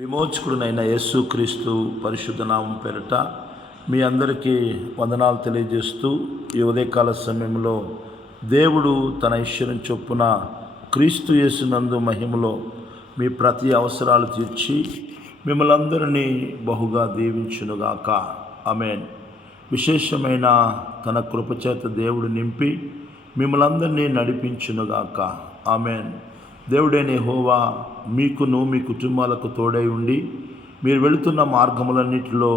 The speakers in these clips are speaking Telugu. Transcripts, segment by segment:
విమోచకుడునైన యేసుక్రీస్తు పరిశుద్ధ నామం పేరిట మీ అందరికీ వందనాలు తెలియజేస్తూ ఈ ఉదయకాల సమయంలో దేవుడు తన ఐశ్వర్యం చొప్పున క్రీస్తు యేసునందు మహిమలో మీ ప్రతి అవసరాలు తీర్చి మిమ్మల్ని అందరినీ బహుగా దీవించునుగాక. ఆమేన్. విశేషమైన తన కృపచేత దేవుడు నింపి మిమ్మల్ని అందరినీ నడిపించునుగాక. ఆమేన్. దేవుడైన యెహోవా మీకును మీ కుటుంబాలకు తోడై ఉండి మీరు వెళుతున్న మార్గములన్నిటిలో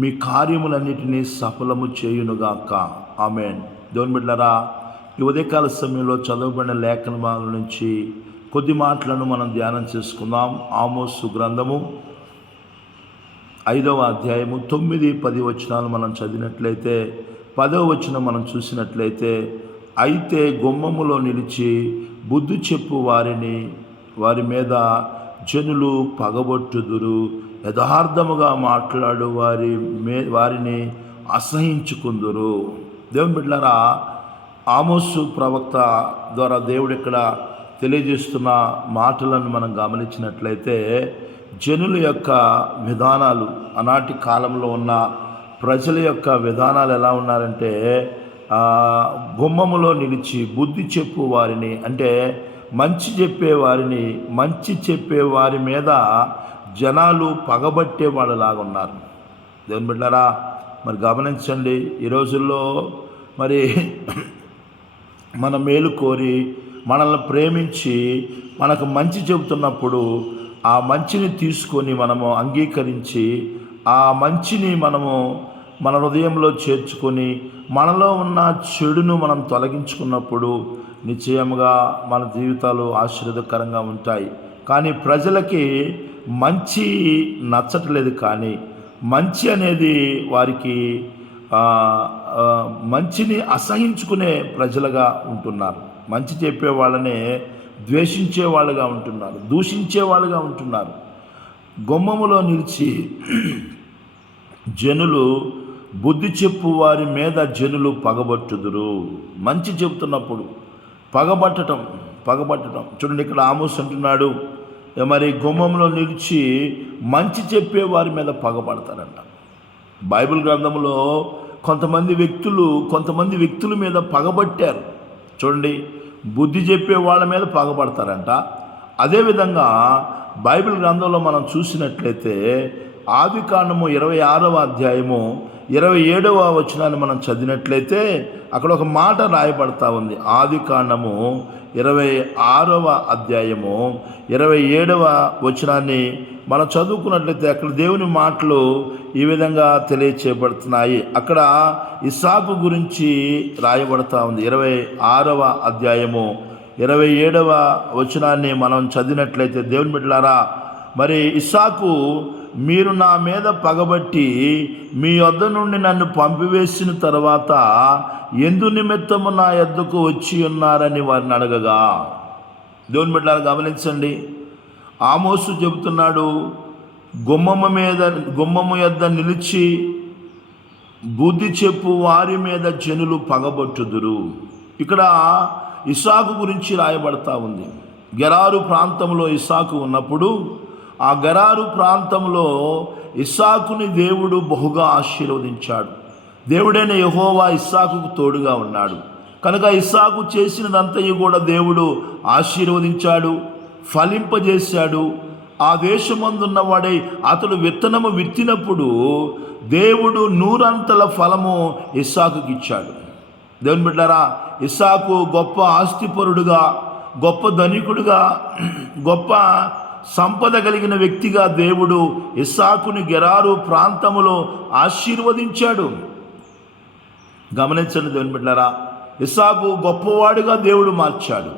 మీ కార్యములన్నిటినీ సఫలము చేయునుగాక. ఆమేన్. దేవుని బిడ్డలారా, ఈ ఉదయకాల సమయంలో చదవబడిన లేఖన భాగం నుంచి కొద్ది మాటలను మనం ధ్యానం చేసుకుందాం. ఆమోసు గ్రంథము 5వ అధ్యాయము 9-10 వచనాలు మనం చదివినట్లయితే 10వ వచనం మనం చూసినట్లయితే, అయితే గుమ్మములో నిలిచి బుద్ధి చెప్పు వారి మీద జనులు పగబొట్టుదురు, యథార్థముగా మాట్లాడు వారిని అసహించుకుందురు. దేవుని బిడ్డలారా, ఆమోసు ప్రవక్త ద్వారా దేవుడు ఇక్కడ తెలియజేస్తున్న మాటలను మనం గమనించినట్లయితే జనుల యొక్క విధానాలు, ఆనాటి కాలంలో ఉన్న ప్రజల యొక్క విధానాలు ఎలా ఉన్నారంటే, గుమ్మములో నిలిచి బుద్ధి చెప్పు వారిని, అంటే మంచి చెప్పే వారి మీద జనాలు పగబట్టే వాళ్ళలాగా ఉన్నారు. దేవుని బిడ్డలారా, మరి గమనించండి, ఈ రోజుల్లో మరి మన మేలు కోరి మనల్ని ప్రేమించి మనకు మంచి చెబుతున్నప్పుడు ఆ మంచిని తీసుకొని మనము అంగీకరించి ఆ మంచిని మనము మన హృదయంలో చేర్చుకొని మనలో ఉన్న చెడును మనం తొలగించుకున్నప్పుడు నిశ్చయముగా మన జీవితాలు ఆశీర్వాదకరంగా ఉంటాయి. కానీ ప్రజలకి మంచి నచ్చట్లేదు, కానీ మంచి అనేది వారికి మంచిని అసహించుకునే ప్రజలుగా ఉంటున్నారు. మంచి చెప్పే వాళ్ళనే ద్వేషించే వాళ్ళుగా ఉంటున్నారు, దూషించే వాళ్ళుగా ఉంటున్నారు. గుమ్మములో నిలిచి జనులు బుద్ధి చెప్పు వారి మీద జనులు పగబట్టుదురు. మంచి చెబుతున్నప్పుడు పగబట్టడం. చూడండి, ఇక్కడ ఆమోస్ అంటున్నాడు, మరి గుమ్మంలో నిలిచి మంచి చెప్పే వారి మీద పగబడతారంట. బైబిల్ గ్రంథంలో కొంతమంది వ్యక్తుల మీద పగబట్టారు. చూడండి, బుద్ధి చెప్పే వాళ్ళ మీద పగబడతారంట. అదేవిధంగా బైబిల్ గ్రంథంలో మనం చూసినట్లయితే ఆదికాండము 26వ అధ్యాయము 27వ వచనాన్ని మనం చదివినట్లయితే అక్కడ ఒక మాట రాయబడతా ఉంది. ఆదికాండము 26వ అధ్యాయము 27వ వచనాన్ని మనం చదువుకున్నట్లయితే అక్కడ దేవుని మాటలు ఈ విధంగా తెలియచేయబడుతున్నాయి. అక్కడ ఇస్సాకు గురించి రాయబడతా ఉంది. 26వ అధ్యాయము 27వ వచనాన్ని మనం చదివినట్లయితే, దేవుని బిడ్డలారా, మరి ఇస్సాకు, మీరు నా మీద పగబట్టి మీ యొద్ద నుండి నన్ను పంపివేసిన తర్వాత ఎందు నిమిత్తము నా యొద్దకు వచ్చి ఉన్నారని వారిని అడగగా. దేవుని బిడ్డలారా, గమనించండి, ఆమోసు చెబుతున్నాడు, గుమ్మము యొద్ద నిలిచి బుద్ధి చెప్పు వారి మీద జనులు పగబట్టుదురు. ఇక్కడ ఇస్సాకు గురించి రాయబడతా ఉంది. గెరారు ప్రాంతంలో ఇస్సాకు ఉన్నప్పుడు ఆ గెరారు ప్రాంతంలో ఇస్సాకుని దేవుడు బహుగా ఆశీర్వదించాడు. దేవుడైన యెహోవా ఇస్సాకుకు తోడుగా ఉన్నాడు కనుక ఇస్సాకు చేసినదంతయు కూడా దేవుడు ఆశీర్వదించాడు, ఫలింపజేశాడు. ఆ దేశమందున్నవాడై అతడు విత్తనము విత్తినప్పుడు దేవుడు 100 ఫలము ఇస్సాకుకి ఇచ్చాడు. దేవుని బిడ్డలారా, ఇస్సాకు గొప్ప ఆస్తిపరుడుగా, గొప్ప ధనికుడుగా, గొప్ప సంపద కలిగిన వ్యక్తిగా దేవుడు ఇస్సాకుని గెరారు ప్రాంతములో ఆశీర్వదించాడు. గమనించండి దేవుని బిడ్డలారా, ఇస్సాకు గొప్పవాడుగా దేవుడు మార్చాడు.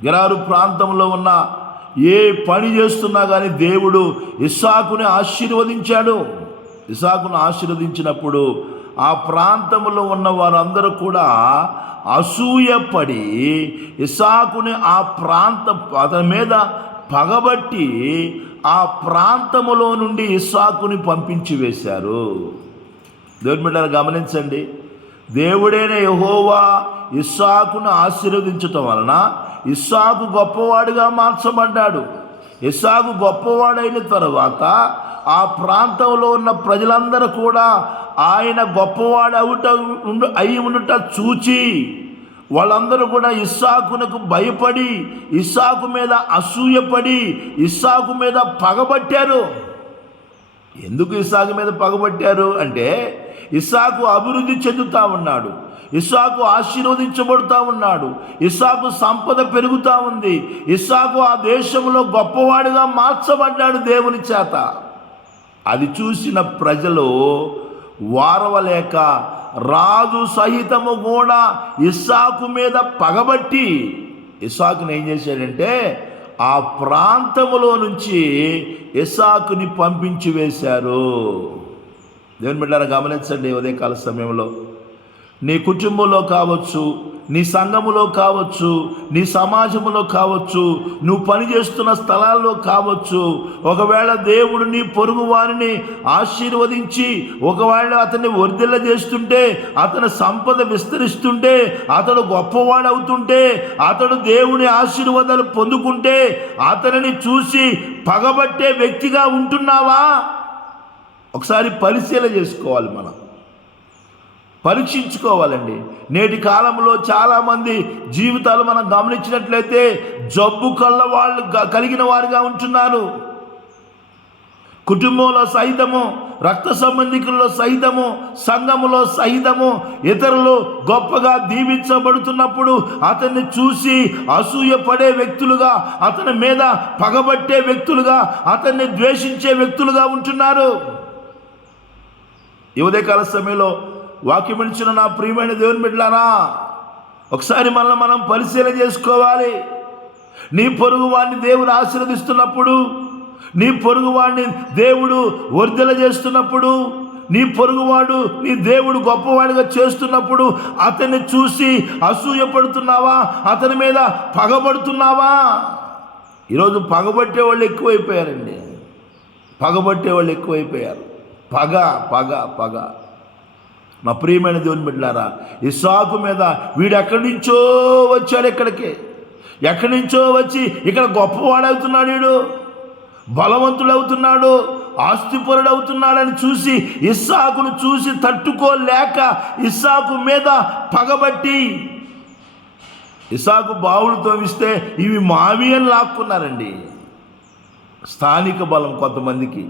గెరారు ప్రాంతంలో ఉన్న ఏ పని చేస్తున్నా కానీ దేవుడు ఇస్సాకుని ఆశీర్వదించాడు. ఇస్సాకును ఆశీర్వదించినప్పుడు ఆ ప్రాంతంలో ఉన్న వారందరూ కూడా అసూయపడి ఇస్సాకుని అతని మీద పగబట్టి ఆ ప్రాంతములో నుండి ఇస్సాకుని పంపించి వేశారు. దేవుని బిడ్డలారా, గమనించండి, దేవుడైన యెహోవా ఇస్సాకును ఆశీర్వదించటం వలన ఇస్సాకు గొప్పవాడిగా మార్చబడ్డాడు. ఇస్సాకు గొప్పవాడైన తర్వాత ఆ ప్రాంతంలో ఉన్న ప్రజలందరూ కూడా ఆయన గొప్పవాడు అయి ఉండుట చూచి వాళ్ళందరూ కూడా ఇస్సాకునకు భయపడి, ఇస్సాకు మీద అసూయపడి, ఇస్సాకు మీద పగబట్టారు. ఎందుకు ఇస్సాకు మీద పగబట్టారు అంటే, ఇస్సాకు అభివృద్ధి చెందుతూ ఉన్నాడు, ఇస్సాకు ఆశీర్వదించబడుతూ ఉన్నాడు, ఇస్సాకు సంపద పెరుగుతూ ఉంది, ఇస్సాకు ఆ దేశంలో గొప్పవాడిగా మార్చబడ్డాడు దేవుని చేత. అది చూసిన ప్రజలు వారవలేక రాజు సహితము కూడా ఇస్సాకు మీద పగబట్టి ఇస్సాకుని ఏం చేశాడంటే ఆ ప్రాంతములో నుంచి ఇస్సాకుని పంపించి వేశారు. దేవుని బిడ్డలారా గమనించండి, ఉదయకాల సమయంలో నీ కుటుంబంలో కావచ్చు, నీ సంఘములో కావచ్చు, నీ సమాజంలో కావచ్చు, నువ్వు పనిచేస్తున్న స్థలాల్లో కావచ్చు, ఒకవేళ దేవుడు నీ పొరుగు వారిని ఆశీర్వదించి ఒకవేళ అతన్ని వర్ధిల్ల చేస్తుంటే, అతని సంపద విస్తరిస్తుంటే, అతడు గొప్పవాడవుతుంటే, అతడు దేవుని ఆశీర్వాదాలు పొందుకుంటే అతనిని చూసి పగబట్టే వ్యక్తిగా ఉంటున్నావా? ఒకసారి పరిశీలన చేసుకోవాలి, మనం పరీక్షించుకోవాలండి. నేటి కాలంలో చాలామంది జీవితాలు మనం గమనించినట్లయితే జబ్బు కళ్ళ వాళ్ళు కలిగిన వారుగా ఉంటున్నారు. కుటుంబంలో సహితము, రక్త సంబంధికుల్లో సహితము, సంఘములో సహితము ఇతరులు గొప్పగా దీవించబడుతున్నప్పుడు అతన్ని చూసి అసూయపడే వ్యక్తులుగా, అతని మీద పగబట్టే వ్యక్తులుగా, అతన్ని ద్వేషించే వ్యక్తులుగా ఉంటున్నారు. ఈ ఉదయకాల సమయంలో వాక్యం ఇచ్చిన నా ప్రియమైన దేవుని బిడ్డలారా, ఒకసారి మనల్ని మనం పరిశీలన చేసుకోవాలి. నీ పొరుగు వాడిని దేవుడు ఆశీర్వదిస్తున్నప్పుడు, నీ పొరుగు వాడిని దేవుడు వర్ధిల్ల చేస్తున్నప్పుడు, నీ పొరుగువాడు నీ దేవుడు గొప్పవాడిగా చేస్తున్నప్పుడు అతన్ని చూసి అసూయపడుతున్నావా? అతని మీద పగబడుతున్నావా? ఈరోజు పగబట్టే వాళ్ళు ఎక్కువైపోయారండి. పగబట్టే వాళ్ళు ఎక్కువైపోయారు. పగ పగ పగ. నా ప్రియమైన దేవుని బిడ్డలారా, ఇస్సాకు మీద వీడు ఎక్కడి నుంచో వచ్చాడు, ఎక్కడి నుంచో వచ్చి ఇక్కడ గొప్పవాడవుతున్నాడు, వీడు బలవంతుడవుతున్నాడు, ఆస్తిపరుడవుతున్నాడని చూసి ఇస్సాకును చూసి తట్టుకోలేక ఇస్సాకు మీద పగబట్టి ఇస్సాకు బావులు తోమిస్తే ఇవి మావి అని లాక్కున్నారండి. స్థానిక బలం కొంతమందికి.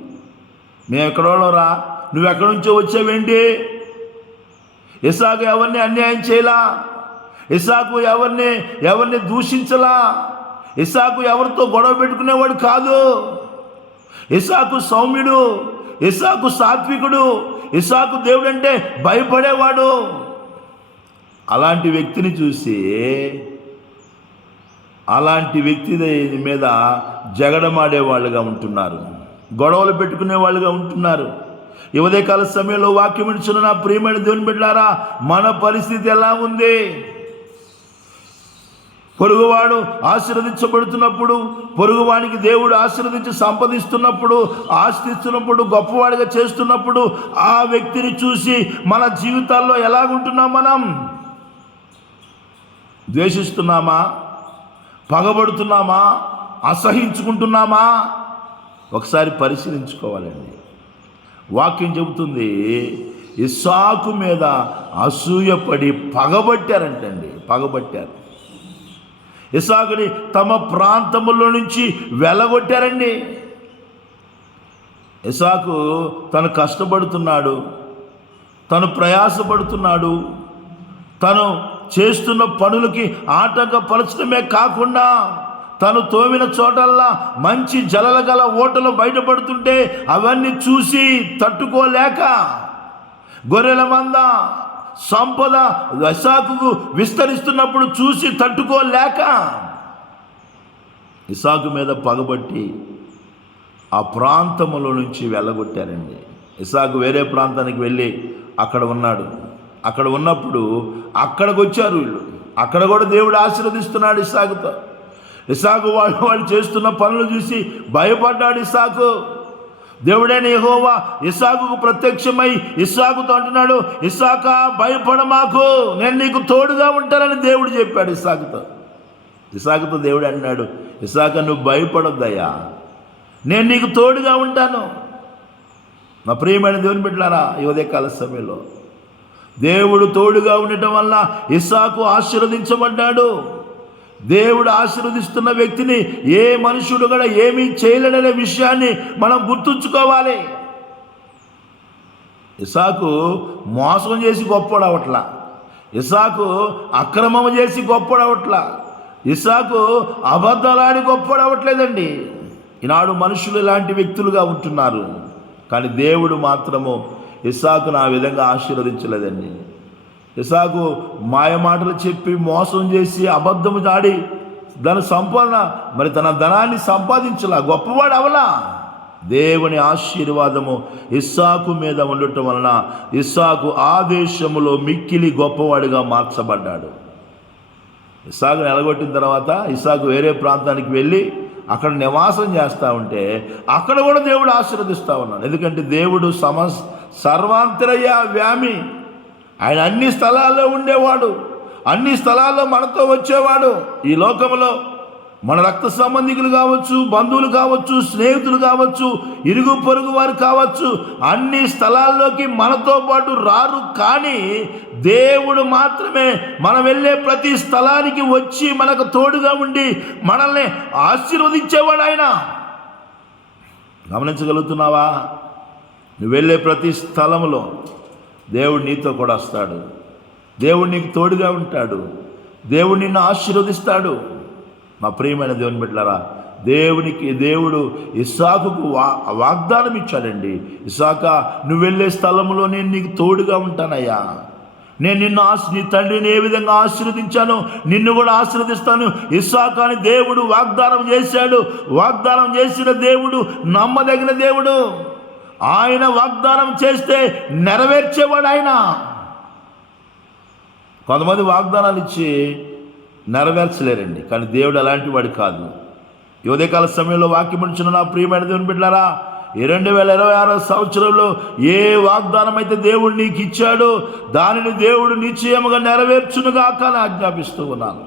మేము ఎక్కడోళ్ళరా, నువ్వెక్కడి నుంచో వచ్చావేంటి? ఇస్సాకు ఎవరిని అన్యాయం చేయలా, ఇస్సాకు ఎవరిని దూషించలా, ఇస్సాకు ఎవరితో గొడవ పెట్టుకునేవాడు కాదు. ఇస్సాకు సౌమ్యుడు, ఇస్సాకు సాత్వికుడు, ఇస్సాకు దేవుడు అంటే భయపడేవాడు. అలాంటి వ్యక్తిని చూసి అలాంటి వ్యక్తి మీద జగడమాడే వాళ్ళుగా ఉంటున్నారు, గొడవలు పెట్టుకునే వాళ్ళుగా ఉంటున్నారు. ఈ ఉదయకాల సమయంలో వాక్యం వింటున్న నా ప్రియమైన దేవుని బిడ్డలారా, మన పరిస్థితి ఎలా ఉంది? పొరుగువాడు ఆశీర్వదించబడుతున్నప్పుడు, పొరుగువానికి దేవుడు ఆశీర్వదించి సంపదిస్తున్నప్పుడు, ఆస్తిస్తున్నప్పుడు, గొప్పవాడిగా చేస్తున్నప్పుడు ఆ వ్యక్తిని చూసి మన జీవితాల్లో ఎలాగుంటున్నాం? మనం ద్వేషిస్తున్నామా? పగబడుతున్నామా? అసహించుకుంటున్నామా? ఒకసారి పరిశీలించుకోవాలండి. వాక్యం చెబుతుంది, ఇస్సాకు మీద అసూయపడి పగబట్టారంటండి, పగబట్టారు. ఇస్సాకుని తమ ప్రాంతములో నుంచి వెళ్ళగొట్టారండి. ఇస్సాకు తను కష్టపడుతున్నాడు, తను ప్రయాసపడుతున్నాడు, తను చేస్తున్న పనులకి ఆటంకపరచడమే కాకుండా తను తోమిన చోటల్లా మంచి జలల గల ఓటలు బయటపడుతుంటే అవన్నీ చూసి తట్టుకోలేక గొర్రెల మంద సంపద ఇస్సాకుకు విస్తరిస్తున్నప్పుడు చూసి తట్టుకోలేక ఇస్సాకు మీద పగబట్టి ఆ ప్రాంతములో నుంచి వెళ్ళగొట్టారండి. ఇస్సాకు వేరే ప్రాంతానికి వెళ్ళి అక్కడ ఉన్నాడు. అక్కడ ఉన్నప్పుడు అక్కడికి వచ్చారు వీళ్ళు. అక్కడ కూడా దేవుడు ఆశీర్వదిస్తున్నాడు ఇస్సాకుతో. ఇస్సాకు వాళ్ళు చేస్తున్న పనులు చూసి భయపడ్డాడు ఇస్సాకు. దేవుడైన యెహోవా ఇస్సాకుకు ప్రత్యక్షమై ఇస్సాకుతో అంటున్నాడు, ఇస్సాకా భయపడ మాకు, నేను నీకు తోడుగా ఉంటానని దేవుడు చెప్పాడు ఇస్సాకుతో. దేవుడు అన్నాడు, ఇస్సాకా నువ్వు భయపడొద్దయ్యా, నేను నీకు తోడుగా ఉంటాను. నా ప్రియమైన దేవుని బిడ్డలారా, ఈ ఉదయకాల సమయంలో దేవుడు తోడుగా ఉండటం వల్ల ఇస్సాకు ఆశీర్వదించబడ్డాడు. దేవుడు ఆశీర్వదిస్తున్న వ్యక్తిని ఏ మనుషుడు కూడా ఏమీ చేయలేడనే విషయాన్ని మనం గుర్తుంచుకోవాలి. ఇస్సాకు మోసం చేసి గొప్పడవట్లా, ఇస్సాకు అక్రమం చేసి గొప్పడవట్లా, ఇస్సాకు అబద్ధాలాడి గొప్పడవట్లేదండి. ఈనాడు మనుషులు ఇలాంటి వ్యక్తులుగా ఉంటున్నారు. కానీ దేవుడు మాత్రము ఇస్సాకును ఆ విధంగా ఆశీర్వదించలేదండి. ఇస్సాకు మాయమాటలు చెప్పి మోసం చేసి అబద్ధము దాడి తన ధనాన్ని సంపాదించలా, గొప్పవాడు అవలా. దేవుని ఆశీర్వాదము ఇస్సాకు మీద ఉండటం వలన ఇస్సాకు ఆ దేశములో మిక్కిలి గొప్పవాడిగా మార్చబడ్డాడు. ఇస్సాకును ఎలగొట్టిన తర్వాత ఇస్సాకు వేరే ప్రాంతానికి వెళ్ళి అక్కడ నివాసం చేస్తూ ఉంటే అక్కడ కూడా దేవుడు ఆశీర్వదిస్తూ ఉన్నాడు. ఎందుకంటే దేవుడు సర్వాంతరయ్య వ్యామి. ఆయన అన్ని స్థలాల్లో ఉండేవాడు, అన్ని స్థలాల్లో మనతో వచ్చేవాడు. ఈ లోకంలో మన రక్త సంబంధికులు కావచ్చు, బంధువులు కావచ్చు, స్నేహితులు కావచ్చు, ఇరుగు పొరుగు వారు కావచ్చు, అన్ని స్థలాల్లోకి మనతో పాటు రారు. కానీ దేవుడు మాత్రమే మనం వెళ్ళే ప్రతి స్థలానికి వచ్చి మనకు తోడుగా ఉండి మనల్ని ఆశీర్వదించేవాడు ఆయన. గమనించగలుగుతున్నావా? నువ్వు వెళ్ళే ప్రతి స్థలంలో దేవుడు నీతో కూడా వస్తాడు. దేవుడు నీకు తోడుగా ఉంటాడు. దేవుడు నిన్ను ఆశీర్వదిస్తాడు. మా ప్రియమైన దేవుని బిడ్డలారా, దేవుడు ఇస్సాకుకు వాగ్దానం ఇచ్చాడండి. ఇస్సాకా, నువ్వు వెళ్ళే స్థలంలో నేను నీకు తోడుగా ఉంటానయ్యా. నేను నీ తండ్రిని ఏ విధంగా ఆశీర్వదించానో నిన్ను కూడా ఆశీర్వదిస్తాను. ఇస్సాకాని దేవుడు వాగ్దానం చేశాడు. వాగ్దానం చేసిన దేవుడు నమ్మదగిన దేవుడు. ఆయన వాగ్దానం చేస్తే నెరవేర్చేవాడు ఆయన. కొంతమంది వాగ్దానాలు ఇచ్చి నెరవేర్చలేరండి, కానీ దేవుడు అలాంటి వాడు కాదు. ఈ ఉదయకాల సమయంలో వాక్యం ఉంచిన నా ప్రియమైన దేవుని బిడ్డలారా, 2026 సంవత్సరంలో ఏ వాగ్దానం అయితే దేవుడు నీకు ఇచ్చాడో దానిని దేవుడు నిశ్చయముగా నెరవేర్చునుగాక అని ఆజ్ఞాపిస్తూ ఉన్నాను.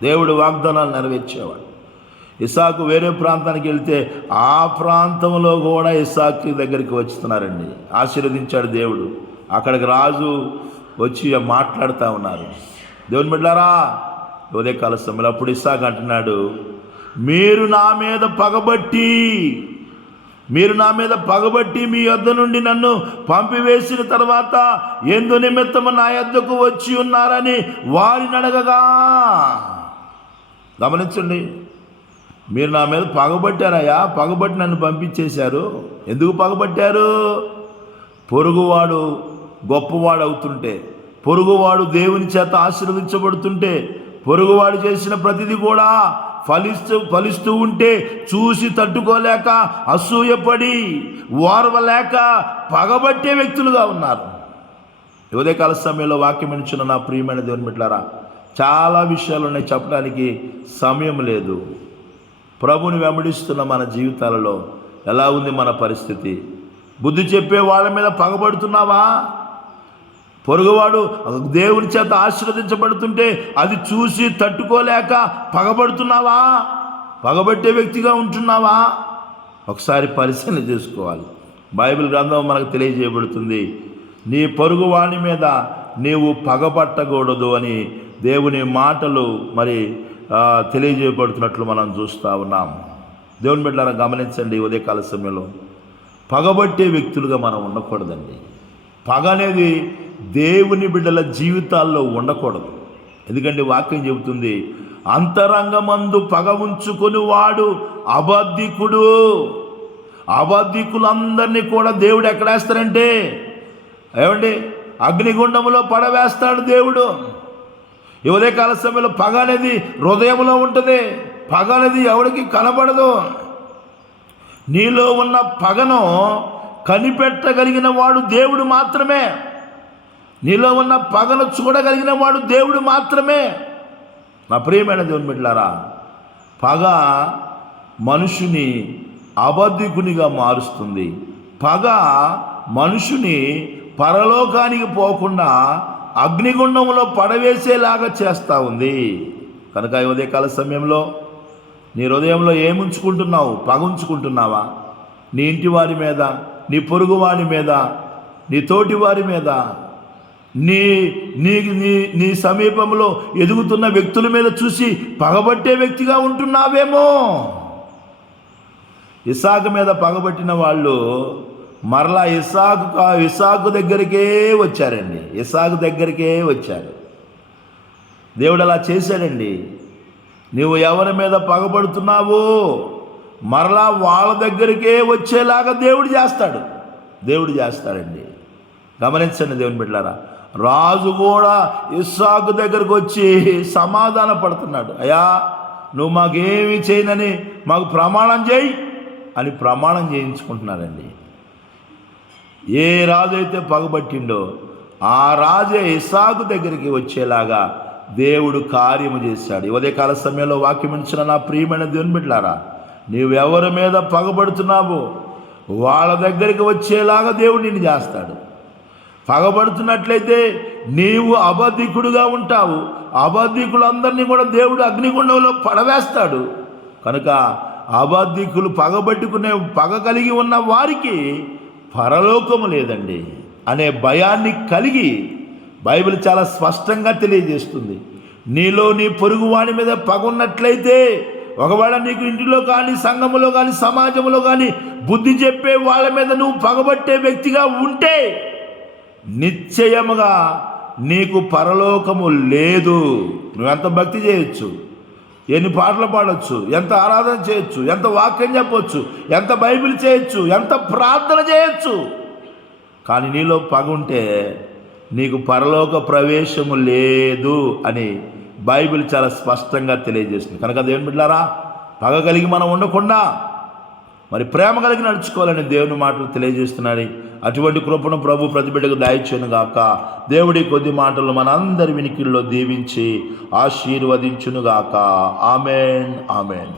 దేవుడు వాగ్దానాలు నెరవేర్చేవాడు. ఇస్సాకు వేరే ప్రాంతానికి వెళ్తే ఆ ప్రాంతంలో కూడా ఇస్సాకు దగ్గరికి వచ్చుతున్నారండి. ఆశీర్వదించాడు దేవుడు. అక్కడికి రాజు వచ్చి మాట్లాడుతూ ఉన్నారు. దేవుని బిడ్డలారా, ఉదయకాల సమయంలో అప్పుడు ఇస్సాకు అంటున్నాడు, మీరు నా మీద పగబట్టి మీ యొద్ద నుండి నన్ను పంపివేసిన తర్వాత ఎందు నిమిత్తము నా యొద్దకు వచ్చి ఉన్నారని వారిని అడగగా. గమనించండి, మీరు నా మీద పగబట్టారయ్యా, పగబట్టి నన్ను పంపించేశారు. ఎందుకు పగబట్టారు? పొరుగువాడు గొప్పవాడు అవుతుంటే, పొరుగువాడు దేవుని చేత ఆశీర్వదించబడుతుంటే, పొరుగువాడు చేసిన ప్రతిదీ కూడా ఫలిస్తూ ఉంటే చూసి తట్టుకోలేక, అసూయపడి, ఓర్వలేక పగబట్టే వ్యక్తులుగా ఉన్నారు. ఉదయకాల సమయంలో వాక్యం వినిచిన నా ప్రియమైన దేవుని బిడ్డలారా, చాలా విషయాలు ఉన్నాయి, చెప్పడానికి సమయం లేదు. ప్రభుని వెంబడిస్తున్న మన జీవితాలలో ఎలా ఉంది మన పరిస్థితి? బుద్ధి చెప్పే వాళ్ళ మీద పగబడుతున్నావా? పొరుగువాడు దేవుని చేత ఆశీర్వదించబడుతుంటే అది చూసి తట్టుకోలేక పగబడుతున్నావా? పగబట్టే వ్యక్తిగా ఉంటున్నావా? ఒకసారి పరిశీలన చేసుకోవాలి. బైబిల్ గ్రంథం మనకు తెలియజేయబడుతుంది, నీ పొరుగువాని మీద నీవు పగబట్టకూడదు అని దేవుని మాటలు తెలియజేయబడుతున్నట్లు మనం చూస్తూ ఉన్నాం. దేవుని బిడ్డలారా, గమనించండి, ఉదయకాల సమయంలో పగబట్టే వ్యక్తులుగా మనం ఉండకూడదండి. పగ అనేది దేవుని బిడ్డల జీవితాల్లో ఉండకూడదు. ఎందుకంటే వాక్యం చెబుతుంది, అంతరంగమందు పగ ఉంచుకొని వాడు అబద్ధికుడు. అబద్ధికులందరినీ కూడా దేవుడు ఎక్కడేస్తారంటే ఏమండి, అగ్నిగుండంలో పడవేస్తాడు దేవుడు. ఈ ఉదయకాల సమయంలో పగ అనేది హృదయంలో ఉంటుంది. పగ అనేది ఎవరికి కనబడదు. నీలో ఉన్న పగను కనిపెట్టగలిగిన వాడు దేవుడు మాత్రమే. నీలో ఉన్న పగను చూడగలిగిన వాడు దేవుడు మాత్రమే. నా ప్రియమైన దేవుని బిడ్డలారా, పగ మనుషుని అబద్ధికునిగా మారుస్తుంది. పగ మనుషుని పరలోకానికి పోకుండా అగ్నిగుండంలో పడవేసేలాగా చేస్తూ ఉంది. కనుక ఉదయకాల సమయంలో నీ హృదయంలో ఏముంచుకుంటున్నావు? పగ ఉంచుకుంటున్నావా? నీ ఇంటి వారి మీద, నీ పొరుగు వారి మీద, నీ తోటి వారి మీద, నీ నీ నీ నీ సమీపంలో ఎదుగుతున్న వ్యక్తుల మీద చూసి పగబట్టే వ్యక్తిగా ఉంటున్నావేమో. ఇస్సాకు మీద పగబట్టిన వాళ్ళు మరలా ఇస్సాకు దగ్గరికే వచ్చారండి. ఇస్సాకు దగ్గరికే వచ్చారు. దేవుడు అలా చేశాడండి. నువ్వు ఎవరి మీద పగబడుతున్నావో మరలా వాళ్ళ దగ్గరికే వచ్చేలాగా దేవుడు చేస్తాడండి. గమనించండి దేవుని బిడ్డలారా. రాజు కూడా ఇస్సాకు దగ్గరకు వచ్చి సమాధాన పడుతున్నాడు. అయ్యా, నువ్వు మాకేమీ చేయనని మాకు ప్రమాణం చేయి అని ప్రమాణం చేయించుకుంటున్నాడండి. ఏ రాజు అయితే పగబట్టిండో ఆ రాజే ఇస్సాకు దగ్గరికి వచ్చేలాగా దేవుడు కార్యము చేశాడు. ఉదయకాల సమయంలో వాక్యం ఇచ్చిన నా ప్రియమైన దేవుని బిడ్డలారా, నీవెవరి మీద పగబడుతున్నావో వాళ్ళ దగ్గరికి వచ్చేలాగా దేవుడు నిన్ను చేస్తాడు. పగబడుతున్నట్లయితే నీవు అబద్ధికుడుగా ఉంటావు. అబద్ధికులందరినీ కూడా దేవుడు అగ్నిగుండంలో పడవేస్తాడు. కనుక అబద్ధికులు పగ కలిగి ఉన్న వారికి పరలోకము లేదండి అనే భయాన్ని కలిగి బైబిల్ చాలా స్పష్టంగా తెలియజేస్తుంది. నీలో నీ పొరుగువాడి మీద పగ ఉన్నట్లయితే, ఒకవేళ నీకు ఇంటిలో కానీ, సంఘములో కానీ, సమాజంలో కానీ బుద్ధి చెప్పే వాళ్ళ మీద నువ్వు పగబట్టే వ్యక్తిగా ఉంటే నిశ్చయముగా నీకు పరలోకము లేదు. నువ్వెంత భక్తి చేయొచ్చు, ఎన్ని పాటలు పాడవచ్చు, ఎంత ఆరాధన చేయొచ్చు, ఎంత వాక్యం చెప్పవచ్చు, ఎంత బైబిల్ చేయొచ్చు, ఎంత ప్రార్థన చేయొచ్చు, కానీ నీలో పగ ఉంటే నీకు పరలోక ప్రవేశము లేదు అని బైబిల్ చాలా స్పష్టంగా తెలియజేస్తుంది. కనుక దేవుని బిడ్డలారా, పగ కలిగి మనం ఉండకుండా మరి ప్రేమ కలిగి నడుచుకోవాలని దేవుని మాటలు తెలియజేస్తున్నాడు. అటువంటి కృపను ప్రభు ప్రతి బిడ్డకు దయచేయును గాక. దేవుడి కొద్ది మాటలు మనందరి వినికిల్లో దీవించి ఆశీర్వదించును గాక. ఆమేన్, ఆమేన్.